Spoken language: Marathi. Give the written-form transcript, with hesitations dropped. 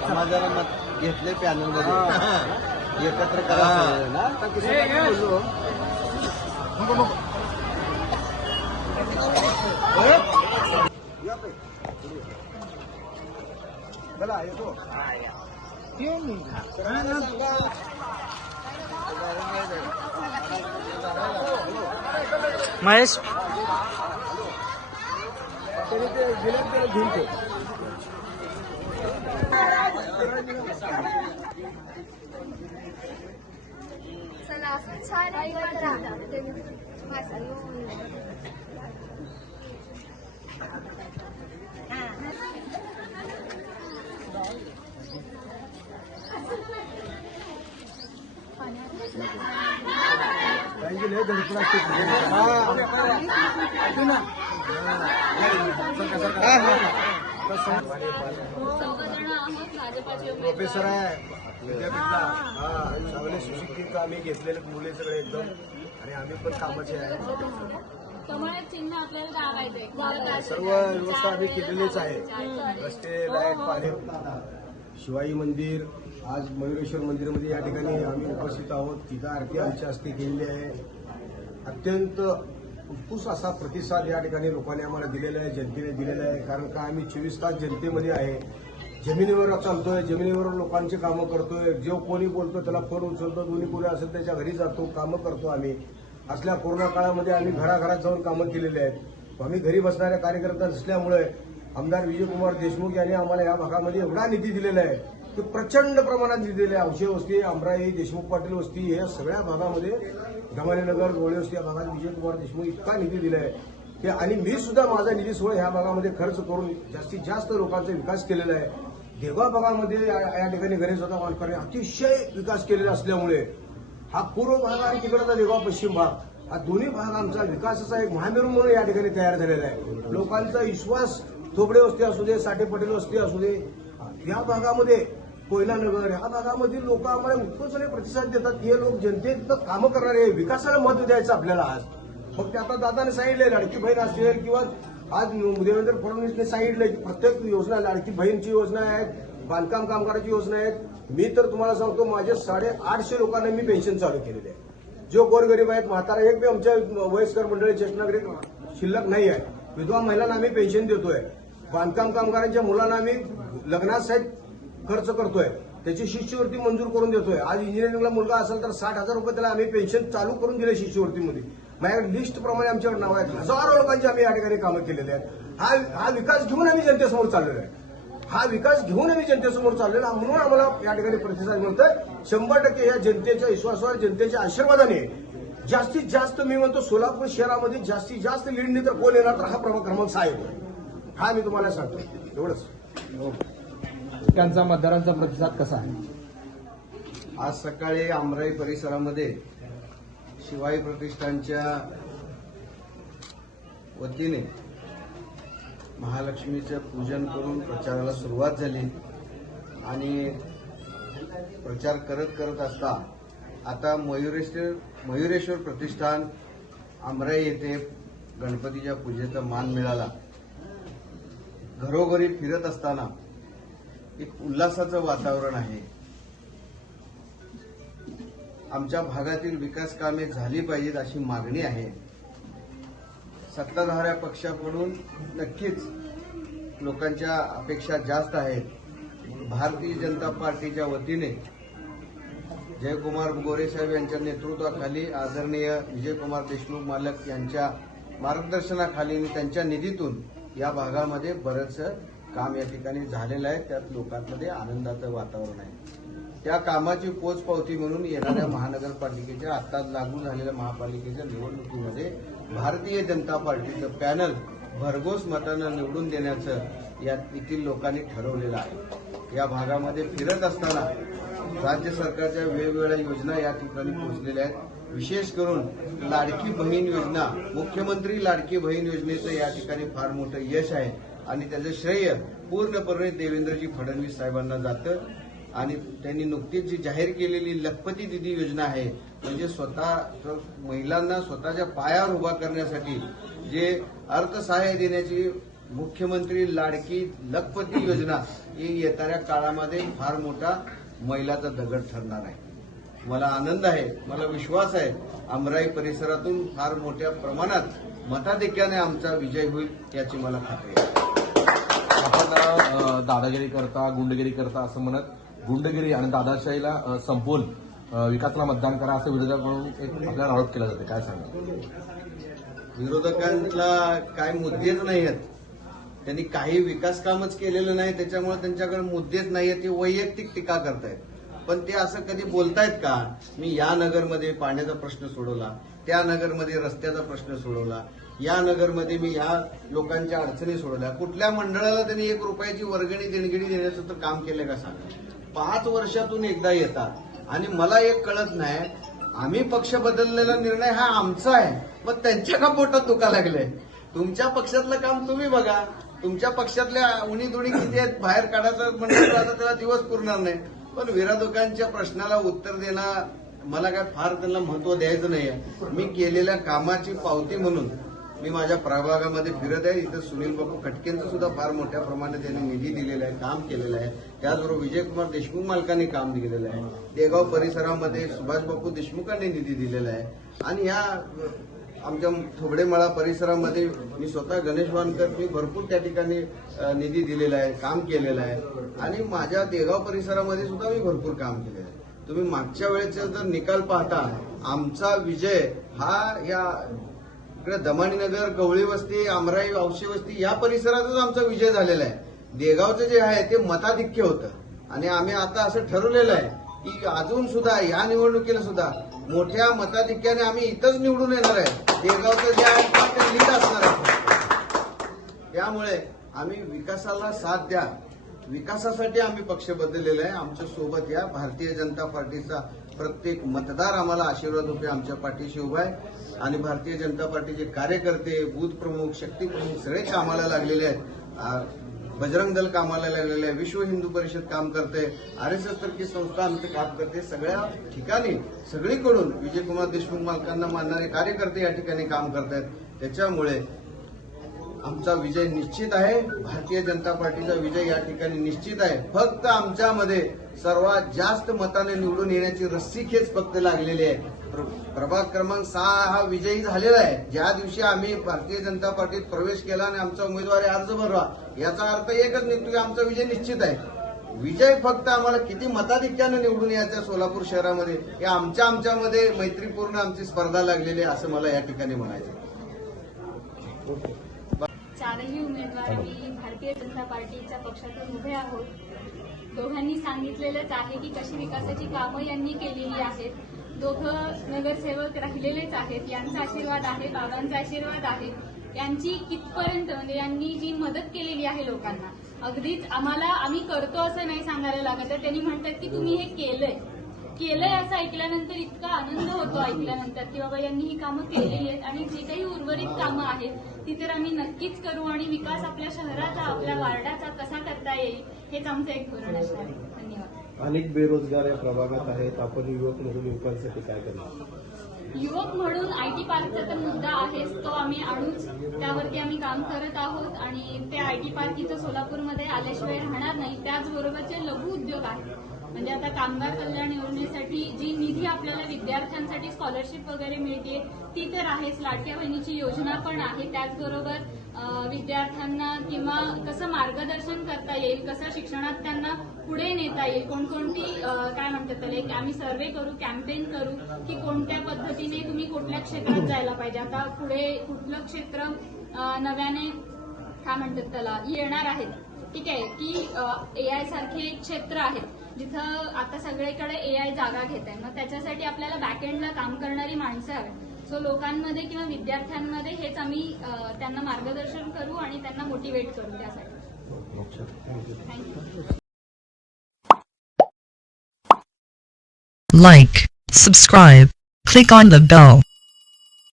समाजाला मत घेतले पॅनल मध्ये एकत्र करा ना. बोला येतो महेश चला छान आहे. प्रोफेसर आहे विद्यापीठला. चांगले सुशिक्षित आम्ही घेतलेले मुले सगळे एकदम, आणि आम्ही पण कामाचे आहे. सर्व व्यवस्था आम्ही केलेलीच आहे. रस्ते, लाईट, पाणी. शिवाई मंदिर, आज मयुरेश्वर मंदिरमध्ये या ठिकाणी आम्ही उपस्थित आहोत. तिथं आरती आमच्या हस्ते केलेली आहे. अत्यंत उत्कृष्ट असा प्रतिसाद या ठिकाणी लोकांनी आम्हाला दिलेला आहे, जनतेने दिलेला आहे. कारण का आम्ही 24 तास जनतेमध्ये आहे, जमिनीवर चालतोय, जमिनीवर लोकांची कामं करतोय. जो कोणी बोलतो त्याला फोन उचलतो, दोन्ही पुढे असेल त्याच्या घरी जातो, कामं करतो. आम्ही असल्या कोरोना काळामध्ये आम्ही घराघरात जाऊन कामं केलेली आहेत. आम्ही घरी बसणाऱ्या कार्यकर्ता असल्यामुळे आमदार विजयकुमार देशमुख यांनी आम्हाला या भागामध्ये एवढा निधी दिलेला आहे की प्रचंड प्रमाणात निधी दिलेला आहे. औषध वस्ती, अमराई, देशमुख पाटील वस्ती, हे सगळ्या भागामध्ये, धमानीनगर, गोळे वस्ती या भागात विजयकुमार देशमुख इतका निधी दिला आहे की, आणि मी सुद्धा माझा निधी सोय ह्या भागामध्ये खर्च करून जास्तीत जास्त लोकांचा विकास केलेला आहे. देगाव भागामध्ये या ठिकाणी गणेश दादा वानकरने अतिशय विकास केलेला असल्यामुळे हा पूर्व भाग आणि तिकडचा देगाव पश्चिम भाग, हा दोन्ही भाग आमचा विकासाचा एक महामेरू म्हणून या ठिकाणी तयार झालेला आहे. लोकांचा विश्वास, थोबडे वस्ती असू दे, साठे पटेल वस्ती असू दे, या भागामध्ये कोयनानगर, या भागामध्ये लोक आम्हाला उत्कृष्टपणे प्रतिसाद देतात. हे लोक जनतेत कामं करणारे, विकासाला महत्व द्यायचं आपल्याला. आज फक्त आता दादाने सांगितले लाडकी बहीण असेल, किंवा आज देवेंद्र फडणवीसने सांगितलं की प्रत्येक योजना, लाडकी बहीणची योजना आहेत, बांधकाम कामगाराची योजना आहेत. मी तर तुम्हाला सांगतो, माझे 850 लोकांना मी पेन्शन चालू केलेले आहे. जो गोरगरीब आहेत, म्हातारा, एक बी आमच्या वयस्कर मंडळी, ज्येष्ठ नागरिक शिल्लक नाही आहे. विधवा महिलांना आम्ही पेन्शन देतोय. बांधकाम कामगारांच्या मुलांना आम्ही लग्नासाठी खर्च करतोय, त्याची शिष्यवृत्ती मंजूर करून देतोय. आज इंजिनिअरिंगला मुलगा असेल तर 60,000 रुपये त्याला आम्ही पेन्शन चालू करून दिले शिष्यवृत्तीमध्ये. माझ्याकडे लिस्ट प्रमाणे आमच्याकडे नाव आहेत. हजारो लोकांची आम्ही या ठिकाणी कामं केलेली आहेत. हा विकास घेऊन आम्ही जनतेसमोर चाललेलो आहे. हा विकास घेऊन आम्ही जनतेसमोर चाललेला, म्हणून आम्हाला या ठिकाणी प्रतिसाद मिळतोय. 100% या जनतेच्या विश्वासावर, जनतेच्या आशीर्वादाने जास्तीत जास्त, मी म्हणतो सोलापूर शहरामध्ये जास्तीत जास्त लीडनी तर कोण येणार, तर हा प्रभाग क्रमांक 6 येतो. हा मी तुम्हाला सांगतो एवढंच. त्यांचा मतदारांचा प्रतिसाद कसा आहे? आज सकाळी अमराई परिसरामध्ये शिवाई प्रतिष्ठानच्या वतीने महालक्ष्मीचं पूजन करून प्रचाराला सुरुवात झाली, आणि प्रचार करत असता आता मयुरेश्वर प्रतिष्ठान अमराई येथे गणपतीच्या पूजेचा मान मिळाला. घरोघरी फिरत असताना एक उल्हासाचं वातावरण आहे. आमच्या भागातील विकास कामे झाली पाहिजेत अशी मागणी आहे. सत्ताधाऱ्या पक्षाकडून नक्कीच लोकांच्या अपेक्षा जास्त आहेत. भारतीय जनता पार्टीच्या वतीने जयकुमार गोरे साहेब यांच्या नेतृत्वाखाली आदरणीय विजयकुमार देशमुख मालक यांच्या मार्गदर्शनाखाली आणि त्यांच्या निधीतून या भागामध्ये बरंचसं काम या ठिकाणी झालेलं आहे. त्यात लोकांमध्ये आनंदाचं वातावरण आहे. त्या कामाची पोचपावती म्हणून येणाऱ्या महानगरपालिकेच्या आत्ताच लागू झालेल्या महापालिकेच्या निवडणुकीमध्ये भारतीय जनता पार्टीचं पॅनल भरघोस मतानं निवडून देण्याचं या येथील लोकांनी ठरवलेलं आहे. या भागामध्ये फिरत असताना राज्य सरकारच्या वेगवेगळ्या योजना या ठिकाणी पोहोचलेल्या आहेत. विशेष करून लाडकी बहीण योजना, मुख्यमंत्री लाडकी बहीण योजनेचं या ठिकाणी फार मोठं यश आहे, आणि त्याचं श्रेय पूर्णपणे देवेंद्रजी फडणवीस साहेबांना जातं. आणि त्यांनी नुकतीच जी जाहीर केलेली लखपती दिदी योजना आहे, म्हणजे स्वतः महिलांना स्वतःच्या पायावर उभा करण्यासाठी जे अर्थसहाय्य देण्याची मुख्यमंत्री लाडकी लखपती योजना ही येणाऱ्या काळामध्ये फार मोठा मैलाचा दगड ठरणार आहे. मला आनंद आहे, मला विश्वास आहे, आमराई परिसरातून फार मोठ्या प्रमाणात मताधिक्याने आमचा विजय होईल याची मला खात्री आहे. आपण दादागिरी करता, गुंडगिरी करता असं म्हणत गुंडगिरी आणि दादाशाहीला संपवून विकासाला मतदान करा असं विरोधकांकडून एक आपल्याला आरोप केला जाते. काय सांगा? विरोधकांना काय मुद्देच नाही आहेत. त्यांनी काही विकास कामच केलेलं नाही, त्याच्यामुळे त्यांच्याकडे मुद्देच नाही आहेत. ते वैयक्तिक टीका करतायत. पण ते असं कधी बोलतायत का? मी या नगरमध्ये पाण्याचा प्रश्न सोडवला, त्या नगरमध्ये रस्त्याचा प्रश्न सोडवला, या नगरमध्ये मी या लोकांच्या अडचणी सोडवल्या. कुठल्या मंडळाला त्यांनी 1 रुपयाची वर्गणी देणगी देण्याचं तर काम केलं का सांगा? 5 वर्षातून एकदा येतात आणि मला एक कळत नाही, आम्ही पक्ष बदललेला निर्णय हा आमचा आहे, मग त्यांच्या का पोटात दुखा लागले? तुमच्या पक्षातलं काम तुम्ही बघा. तुमच्या पक्षातल्या उणीधुणी किती आहेत बाहेर काढायचं म्हणजे आता त्याला दिवस पुरणार नाही. पण विरोधकांच्या प्रश्नाला उत्तर देणं मला काय फार त्यांना महत्व द्यायचं नाहीये. मी केलेल्या कामाची पावती म्हणून मी माझ्या प्रभागामध्ये फिरत आहे. इथं सुनील बापू खटकेंचं सुद्धा फार मोठ्या प्रमाणात त्यांनी निधी दिलेला आहे, काम केलेलं आहे. त्याचबरोबर विजयकुमार देशमुख मालकांनी काम दिलेलं आहे. देगाव परिसरामध्ये सुभाष बापू देशमुखांनी निधी दिलेला आहे. आणि या आमच्या थोबडेमळा परिसरामध्ये मी स्वतः गणेश वानकर मी भरपूर त्या ठिकाणी निधी दिलेला आहे, काम केलेलं आहे. आणि माझ्या देगाव परिसरामध्ये सुद्धा मी भरपूर काम केलेलं आहे. तुम्ही मागच्या वेळेचा जर निकाल पाहता, आमचा विजय हा या इकडे दमानीनगर, गवळी वस्ती, आमराई, औशी वस्ती या परिसरातच आमचा विजय झालेला आहे. देगावचं जे आहे ते मताधिक्य होतं. आणि आम्ही आता असं ठरवलेलं आहे की अजून सुद्धा या निवडणुकीला सुद्धा मोठ्या मताधिक्याने आम्ही इथंच निवडून येणार आहे. देगावचं जे आहे ते लीड असणार आहे. त्यामुळे आम्ही विकासाला साथ द्या, विकासासाठी आम्ही पक्ष बदललेला आहे. आमच्या सोबत या भारतीय जनता पार्टीचा प्रत्येक मतदार आम्हाला आशीर्वाद रुपये आमच्या पाठीशी उभा आहे. आणि भारतीय जनता पार्टीचे कार्यकर्ते, बूथ प्रमुख, शक्ती प्रमुख सगळे कामाला लागलेले आहेत. बजरंग दल कामाला लागलेलं आहे, विश्व हिंदू परिषद काम करते, RSS सारखी संस्था आमचं काम करते. सगळ्या ठिकाणी सगळीकडून विजयकुमार देशमुख मालकांना मानणारे कार्यकर्ते या ठिकाणी काम करतायत. त्याच्यामुळे आमचा विजय निश्चित आहे. भारतीय जनता पार्टीचा विजय या ठिकाणी निश्चित आहे. फक्त आमच्यामध्ये सर्वात जास्त मताने निवडून येण्याची रस्सीखेच फक्त लागलेली आहे. प्रभाग क्रमांक 6 हा विजयी झालेला आहे. ज्या दिवशी आम्ही भारतीय जनता पार्टीत प्रवेश केला आणि आमचा उमेदवारी अर्ज भरला, याचा अर्थ एकच निघतो की आमचा विजय निश्चित आहे. विजय फक्त आम्हाला किती मताधिक्यानं निवडून यायचं सोलापूर शहरामध्ये, हे आमच्यामध्ये मैत्रीपूर्ण आमची स्पर्धा लागलेली आहे असं मला या ठिकाणी म्हणायचं. चारही उमेदवार आम्ही भारतीय जनता पार्टीच्या पक्षातून उभे आहोत. दोघांनी सांगितलेलंच आहे की कशी विकासाची कामं यांनी केलेली आहेत. दोघं नगरसेवक राहिलेलेच आहेत. यांचा आशीर्वाद आहे, बाबांचा आशीर्वाद आहे. यांची कितपर्यंत म्हणजे यांनी जी मदत केलेली आहे लोकांना, अगदीच आम्ही करतो असं नाही सांगायला लागत आहे. त्यांनी म्हणतात की तुम्ही हे केलंय असं ऐकल्यानंतर इतका आनंद होतो ऐकल्यानंतर की बाबा यांनी ही कामं केलेली आहेत. आणि जी काही उर्वरित कामं आहेत ती तर आम्ही नक्कीच करू. आणि विकास आपल्या शहराचा, आपल्या वार्डाचा कसा करता येईल हेच आमचं एक धोरण असणार आहे. धन्यवाद. अनेक बेरोजगार या प्रभागात आहेत. आपण युवक म्हणून युवकांसाठी काय करणार? युवक म्हणून IT पार्कचा तर मुद्दा आहेच, तो आम्ही आणूच. त्यावरती आम्ही काम करत आहोत. आणि ते IT पार्क इथं सोलापूरमध्ये आल्याशिवाय राहणार नाही. त्याचबरोबरचे लघु उद्योग आहेत. म्हणजे आता कामगार कल्याण योजनेसाठी जी निधी आपल्याला विद्यार्थ्यांसाठी स्कॉलरशिप वगैरे मिळते ती तर आहेच. लाडक्या बहिणीची योजना पण आहे. त्याचबरोबर विद्यार्थ्यांना किंवा कसं मार्गदर्शन करता येईल, कसं शिक्षणात त्यांना पुढे नेता येईल, कोणकोणती काय म्हणतात त्याला आम्ही सर्वे करू, कॅम्पेन करू की कोणत्या पद्धतीने तुम्ही कुठल्या क्षेत्रात जायला पाहिजे. आता पुढे कुठलं क्षेत्र नव्याने काय म्हणतात त्याला येणार आहेत, ठीक आहे, की AI सारखे क्षेत्र आहेत जिथं आता सगळीकडे AI जागा घेत आहे. मग त्याच्यासाठी आपल्याला बॅकएंडला काम करणारी माणसं हवी. सो लोकांमध्ये किंवा विद्यार्थ्यांमध्ये हेच आम्ही त्यांना मार्गदर्शन करू आणि त्यांना मोटिवेट करू त्यासाठी. Thank you. Like, subscribe, click on the bell.